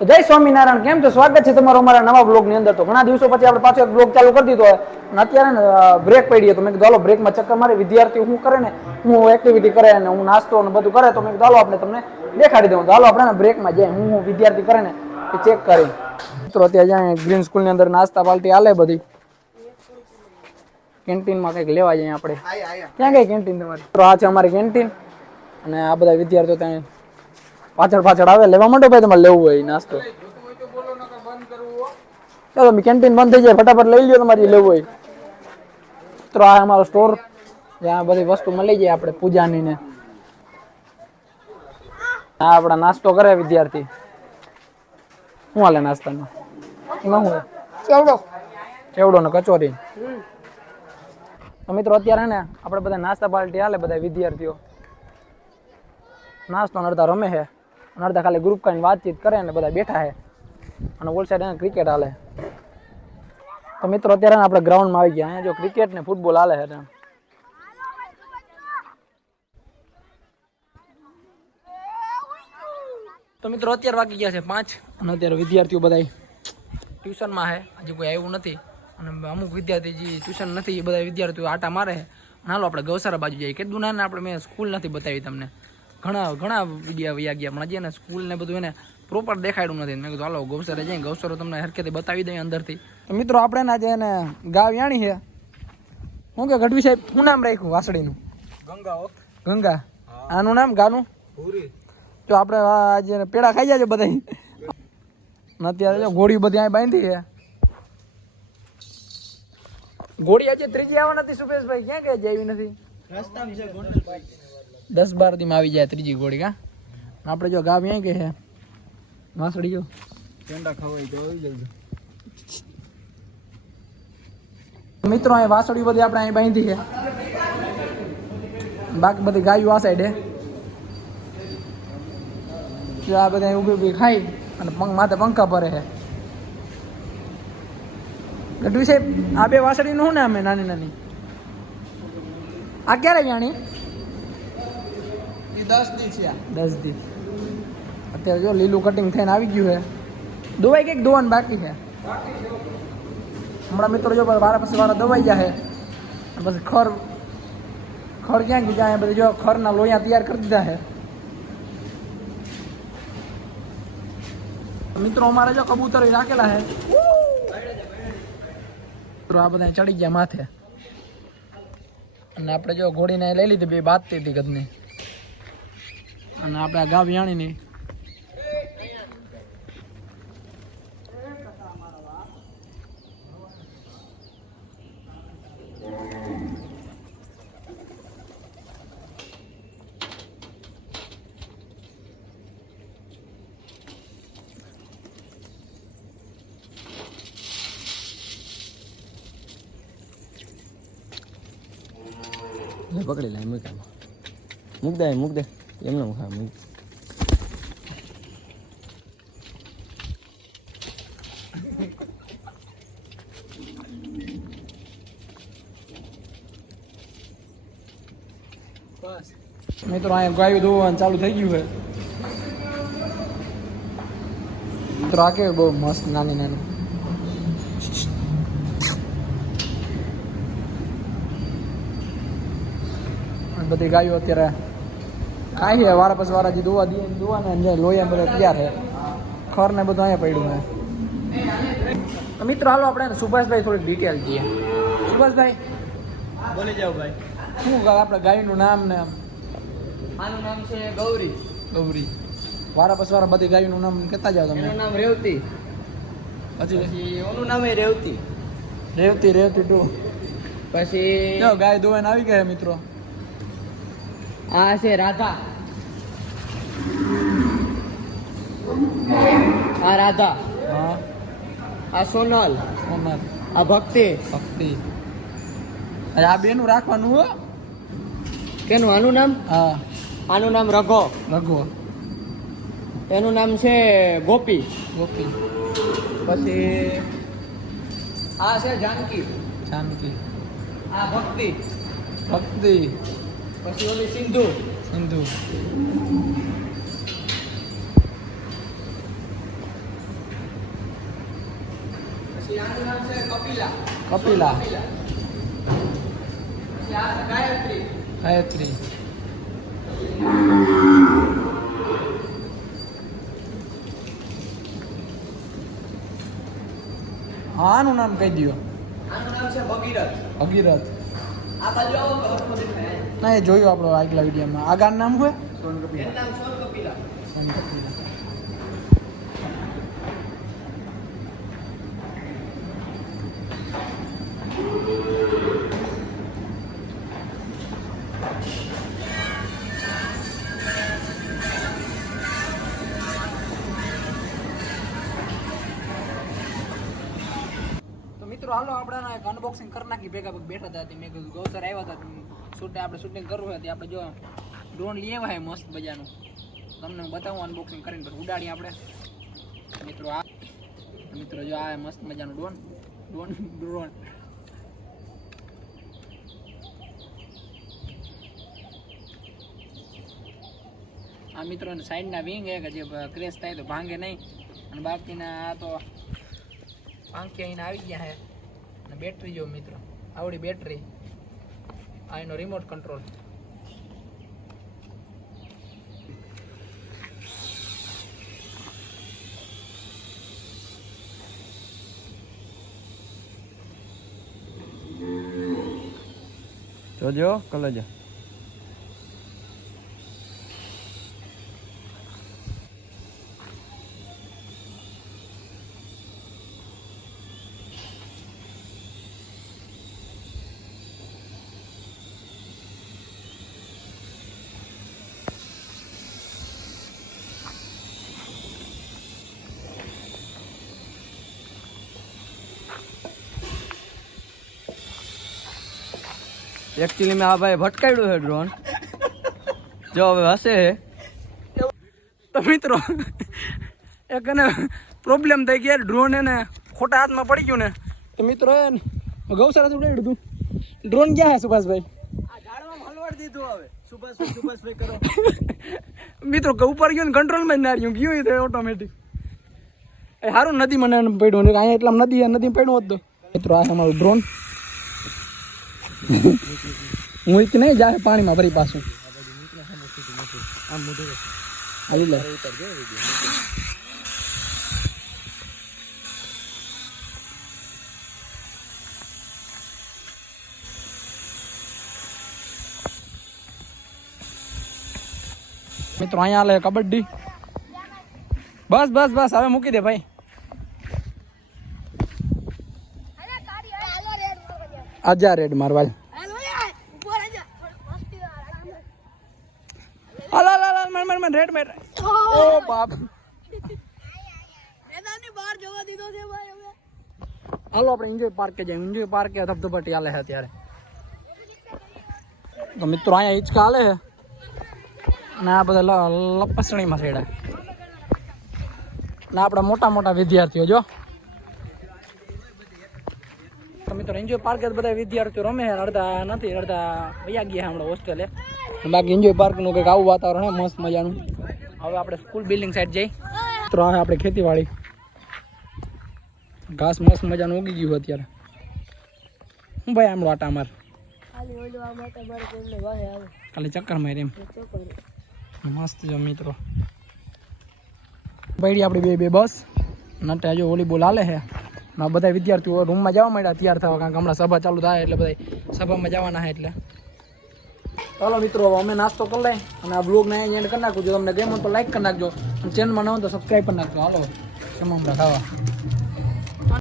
તો જય સ્વામિનારાયણ કેમ છો? સ્વાગત છે તમારો અમારા નવા બ્લોગની અંદર. તો ઘણા દિવસો પછી આપણે પાછો એક બ્લોગ ચાલુ કરી દીધો અને અત્યારે ને બ્રેક પડી તો મેં કીધું હાલો બ્રેકમાં ચક્કર મારે વિદ્યાર્થી હું કરે ને? હું એક્ટિવિટી કરે ને? હું નાસ્તો અને બધું કરે. તો મેં કીધું હાલો આપણે તમને દેખાડી દઉં તો હાલો આપણે બ્રેકમાં જાય હું હું વિદ્યાર્થી કરે ને એ ચેક કરી. મિત્રો અત્યારે જ્યાં ગ્રીન સ્કૂલની અંદર નાસ્તા પાલટી હાલે બધી. કેન્ટીનમાં કંઈક લેવા જઈએ આપણે. ક્યાં કઈ કેન્ટીન તમારી? તો આ છે અમારી કેન્ટીન અને આ બધા વિદ્યાર્થીઓ ત્યાં પાછળ પાછળ આવે લેવા માંડો ભાઈ તમારે લેવું હોય નાસ્તો. ચાલો તમે કેન્ટીન બંધ થઈ જાય ફટાફટ લઈ લ્યો તમારી લેવું હોય. તો આ અમારો સ્ટોર જ્યાં બધી વસ્તુ મળી જાય આપણે પૂજાની ને આ આપણા નાસ્તો કરે વિદ્યાર્થી. શું હાલે નાસ્તામાં એમાં શું ચેવડો. ચેવડો ને કચોરી. તો મિત્રો અત્યારે ને આપણે બધા નાસ્તા પાર્ટી હાલે બધા વિદ્યાર્થીઓ. નાસ્તો નડતા રમે છે. અને અડધા ખાલી ગ્રુપ કરીને વાતચીત કરે ને બધા બેઠા છે અને ઓલ સાઈડ ક્રિકેટ હાલે. તો મિત્રો અત્યારે આપણે ગ્રાઉન્ડમાં આવી ગયા. અહીંયા જો ક્રિકેટ ને ફૂટબોલ હાલે છે તો મિત્રો અત્યારે વાગી ગયા છે પાંચ. અને અત્યારે વિદ્યાર્થીઓ બધા ટ્યુશનમાં છે હજી કોઈ આવ્યું નથી. અને અમુક વિદ્યાર્થી જે ટ્યુશન નથી, એ બધા વિદ્યાર્થીઓ આટા મારે છે. અને હાલો આપણે ગૌસારા બાજુ જઈએ. કેટલું ના આપણે મેં સ્કૂલ નથી બતાવી તમને. ઘણા ઘણા વિડીયા વયા ગયા. પણ હજી એને સ્કૂલ ને બધું એને પ્રોપર દેખાડ્યું નથી. મેં કીધું હાલો ગૌસરે જઈએ ગૌસરો તમને હરકેથી બતાવી દઈએ અંદરથી. મિત્રો આપણે ના આજે એને ગાવ યાણી છે શું કે ગઢવી સાહેબ શું નામ રાખ્યું વાસળીનું? ગંગા ગંગા. આનું નામ ગાનું? તો જો આપણે આજે પેડા ખાઈ જાય બધા અત્યારે જો ઘોડી બધી અહીં બાંધી છે. ઘોડી આજે ત્રીજી આવવા નથી સુભેશભાઈ ક્યાં જાય એવી નથી? રસ્તામાં છે ગોંડલભાઈ. દસ બાર દીમાં આવી જાય ત્રીજી ગોળી કા આપણે જો ગામ ક્યાં કે છે? માસડી જો. પેંડા તો આવી જલ્દી મિત્રો અહીં વાસળી બધી આપણે અહીં બાંધી છે. બાકી બધી ગાયું આ સાઈડે આ બધા ઊભી ઊભી ખાઈ અને પંખ માથે પંખા ભરે છે. ગઢવી સાહેબ આ બે વાસળીનું શું નામ નાની નાની? આ ક્યારે જાણી? દસ દી છે. દસ દી. અત્યારે જો લીલું કટિંગ થઈને આવી ગયું છે. દોવાઈ કંઈક દોવાનું બાકી છે? હમણાં મિત્રો જો વારા પછી વારા દવાઈ જાય પછી ખર ખર ક્યાં ગયું જાય બધું જો ખરના લોહીયા તૈયાર કરી દીધા છે. મિત્રો અમારે જો કબૂતર રાખેલા છે. મિત્રો આ બધા ચડી ગયા માથે. અને આપણે જો ઘોડીને લઈ લીધી બે બાતતી હતી ગદની. અને આપણે આ ગાવ યાણીની પકડી લે મૂક દે મૂક દે. એમને ખા મૂક મિત્રો અહીંયા ગાયું ધોવાનું ચાલુ થઈ ગયું છે મિત્રો આ કેવું બહુ મસ્ત નાની નાની બધી ગાયો અત્યારે ખાઈ છે વારા પછી વારા જે દોવા દે દોવા ને જે લોહીયા બધા તૈયાર છે. ખર ને બધું અહીંયા પડ્યું છે. મિત્રો હાલો આપણે સુભાષભાઈ થોડીક ડિટેલ દઈએ સુભાષભાઈ? બોલી જાઓ ભાઈ. શું આપણે ગાયનું નામ ને આમ? આનું નામ છે ગૌરી. ગૌરી. વારા પછી વારા બધી ગાયનું નામ કહેતા જાઓ તમે. એનું નામ રેવતી. પછી? ઓનું નામ એ રેવતી. રેવતી રેવતી ટુ. પછી ગાય ધોવાઈને આવી ગયા મિત્રો. આ છે રાધા. આ રાધા. હા. આ સોનલ. સોનલ. આ ભક્તિ. ભક્તિ. અરે આ બેનું રાખવાનું હો. કેનું? આનું નામ? હા. આનું નામ રઘો. રઘુ. એનું નામ છે ગોપી. ગોપી. પછી આ છે જાનકી. જાનકી. આ ભક્તિ. ભક્તિ. પછી ઓલી સિંધુ. સિંધુ. કપિલા. ગાયત્રી. હા, આનું નામ કહી દો ભગીરથ. ના એ જોયું આપણો આગલા વિડીયોમાં. આગાર નામ હોય સોનકપિલા. તો મિત્રો, હાલો આપણે એક અનબોક્સિંગ કરી નાખી. ભેગા બેઠા હતા મેં કીધું ગૌસર આવ્યા હતા શૂટ આપણે શૂટિંગ કરવું હોય આપણે જો ડ્રોન લઈ આવ્યા છે મસ્ત મજાનું. તમને હું બતાવું અનબોક્સિંગ કરીને ઉડાડીએ આપણે. મિત્રો, આ મિત્રો, જો આ મસ્ત મજાનું ડ્રોન ડ્રોન ડ્રોન આ મિત્રોને સાઈડના વિંગ હે કે જે ક્રેશ થાય તો ભાંગે નહીં. અને બાકીના આ તો પાંખી અહીંને આવી ગયા હે. અને બેટરી જો મિત્રો આવડી બેટરી આ એનો રિમોટ કંટ્રોલ જોજો કલજો એકચ્યુઅલી મેં આ ભાઈ ભટકાડ્યું છે ડ્રોન જો હવે હશે. તો મિત્રો એક એને પ્રોબ્લેમ થઈ ગયા ડ્રોન એને ખોટા હાથમાં પડી ગયું ને. તો મિત્રો એ ગૌશાળા ઉડાવી દીધું. ડ્રોન ક્યાં હે સુભાષભાઈ? મિત્રો ઉપર ગયો ને કંટ્રોલમાં જ ના રહ્યું. ગયું તો ઓટોમેટિક એ સારું નદી મને પડ્યું ને અહીંયા એટલા નદી નદી પડ્યું હતું મિત્રો આ અમારું ડ્રોન હું એક નહીં જાય પાણીમાં ફરી પાછું. હાલી લે. મિત્રો, અહીંયા લે કબડ્ડી. બસ બસ બસ, હવે મૂકી દે ભાઈ. આજા રેડ મારવા હાલ હાલ લા હાલ, માર માર માર રેડ માર. ઓ બાપ. હાલો આપણે એન્જોય પાર્કે જઈએ. એન્જોય છે અત્યારે. તો મિત્રો અહીંયા હિંચકા હાલે છે. આ બધા લ- લપસણીમાં છેડા ને આપણા મોટા મોટા વિદ્યાર્થીઓ જો. તો એન્જોય પાર્ક જ બધા વિદ્યાર્થીઓ રમે છે. અડધા નથી અડધા વયા ગયા હમણાં હોસ્ટેલે બાકી એન્જોય પાર્કનું કંઈક આવું વાતાવરણ છે મસ્ત મજાનું. હવે આપણે સ્કૂલ બિલ્ડિંગ સાઈડ જઈ. તો આ આપણે ખેતીવાડી. ઘાસ મસ્ત મજાનું ઉગી ગયું અત્યારે. હું ભાઈ આમળો આટા મારે ખાલી ચક્કર મારી એમ. મસ્ત જો મિત્રો. પડી આપણી બે બે બસ. નટે હજુ વોલીબોલ હાલે છે. બધા વિદ્યાર્થીઓ રૂમમાં જવા માંડ્યા, તૈયાર થવા, કારણ કે હમણાં સભા ચાલુ થાય એટલે બધા સભામાં જવાના છે એટલે. ચાલો મિત્રો અમે નાસ્તો કરી લઈએ અને આ બ્લોગને એન્ડ કરી નાખું. જો તમને ગમ્યો તો લાઈક કરી નાખજો અને ચેનલમાં ન હોય તો સબસ્ક્રાઈબ કરી નાખજો. હાલો સમામ ખાવા.